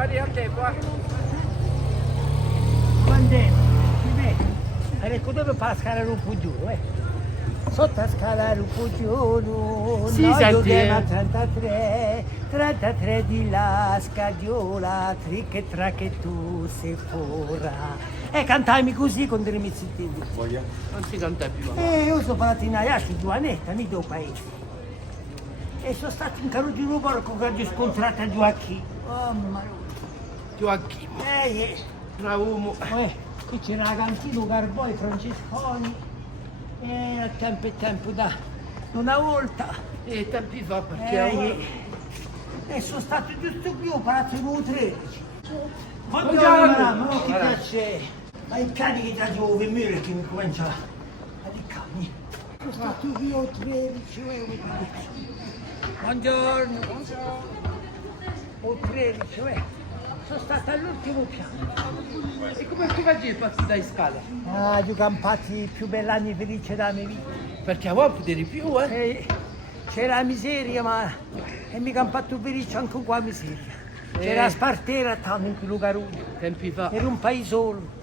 Maria, a te qua. Quando ecco dove fa scalare un po' giù, Sotto a scalare un po' giù, Sì, noi senti, dobbiamo 33 di la scagiola, triche tra che tu sei fora. E cantarmi così con dei mizzittini. Non si canta più. Io sono palatinaia, Giovanetta, mi do paese. E sono stato in carro di Rubaro con la scontrata giù a chi. Oh, ma... Gioacchino. Bravo uomo. Qui c'è una cantina, Carboi, Francesconi, a tempo e tempo da una volta. E tempi fa perché... E sono stato giusto qui, ho palazzo numero 13. Buongiorno. Mamma, non ti piace? Ma i cani che da giove, mio che mi comincia a diccare. Sono stato qui ho 13 euro. Buongiorno. Ho 13 euro. Sono stata all'ultimo piano. E come tu vai partita in scala? Ah, gli campati più bell'anni felici della mia vita. Perché a volte potevi più, C'era la miseria, ma e mi campato felice anche qua la miseria. C'era la spartera tanto in quel luogo. Tempi fa. Era un paesolo.